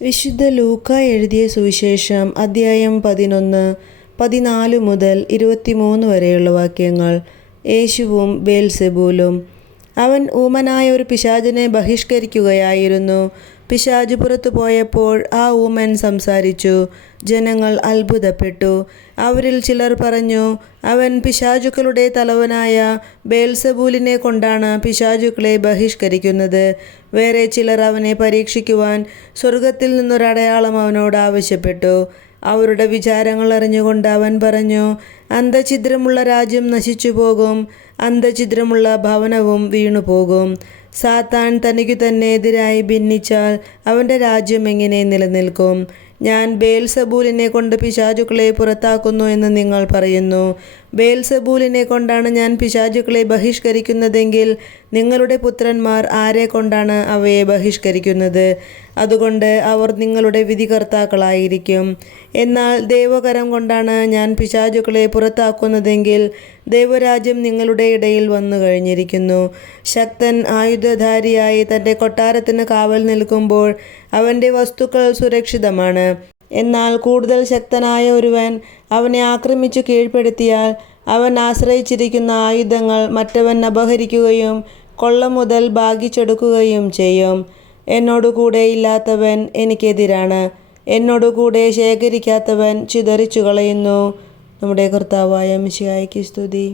വിശുദ്ധ ലൂക്ക എഴുതിയ സുവിശേഷം അദ്ധ്യായം 11, 14 മുതൽ 23 വരെയുള്ള വാക്യങ്ങൾ. യേശുവും ബേൽസെബൂലും. അവൻ ഊമനായ ഒരു പിശാചിനെ ബഹിഷ്കരിക്കുകയായിരുന്നു. പിശാച് പുറത്തു പോയപ്പോൾ ആ ഊമൻ സംസാരിച്ചു. ജനങ്ങൾ അത്ഭുതപ്പെട്ടു. അവരിൽ ചിലർ പറഞ്ഞു, അവൻ പിശാചുക്കളുടെ തലവനായ ബേൽസെബൂലിനെ കൊണ്ടാണ് പിശാചുക്കളെ ബഹിഷ്കരിക്കുന്നത്. വേറെ ചിലർ അവനെ പരീക്ഷിക്കുവാൻ സ്വർഗത്തിൽ നിന്നൊരടയാളം അവനോട് ആവശ്യപ്പെട്ടു. അവരുടെ വിചാരങ്ങൾ അറിഞ്ഞുകൊണ്ട് അവൻ പറഞ്ഞു, അന്തഛിദ്രമുള്ള രാജ്യം നശിച്ചു പോകും, അന്തഛിദ്രമുള്ള ഭവനവും വീണുപോകും. സാത്താൻ തനിക്കു തന്നെ എതിരായി ഭിന്നിച്ചാൽ അവൻ്റെ രാജ്യം എങ്ങനെ നിലനിൽക്കും? ഞാൻ ബേൽസെബൂലിനെ കൊണ്ട് പിശാചുക്കളെ പുറത്താക്കുന്നു എന്ന് നിങ്ങൾ പറയുന്നു. ബേൽസെബൂലിനെ കൊണ്ടാണ് ഞാൻ പിശാചുക്കളെ ബഹിഷ്കരിക്കുന്നതെങ്കിൽ നിങ്ങളുടെ പുത്രന്മാർ ആരെ കൊണ്ടാണ് അവയെ ബഹിഷ്കരിക്കുന്നത്? അതുകൊണ്ട് അവർ നിങ്ങളുടെ വിധികർത്താക്കളായിരിക്കും. എന്നാൽ ദൈവകരം കൊണ്ടാണ് ഞാൻ പിശാചുക്കളെ പുറത്താക്കുന്നതെങ്കിൽ ദൈവരാജ്യം നിങ്ങളുടെ ഇടയിൽ വന്നു കഴിഞ്ഞിരിക്കുന്നു. ശക്തൻ ആയുധധാരിയായി തൻ്റെ കൊട്ടാരത്തിന് കാവൽ നിൽക്കുമ്പോൾ അവൻ്റെ വസ്തുക്കൾ സുരക്ഷിതമാണ്. എന്നാൽ കൂടുതൽ ശക്തനായ ഒരുവൻ അവനെ ആക്രമിച്ചു കീഴ്പ്പെടുത്തിയാൽ അവൻ ആശ്രയിച്ചിരിക്കുന്ന ആയുധങ്ങൾ മറ്റവൻ അപഹരിക്കുകയും കൊള്ള മുതൽ ഭാഗിച്ചെടുക്കുകയും ചെയ്യും. എന്നോടുകൂടെ ഇല്ലാത്തവൻ എനിക്കെതിരാണ്, എന്നോടുകൂടെ ശേഖരിക്കാത്തവൻ ചിതറിച്ചു കളയുന്നു. നമ്മുടെ കർത്താവായ മിശിഹായ്ക്ക് സ്തുതി.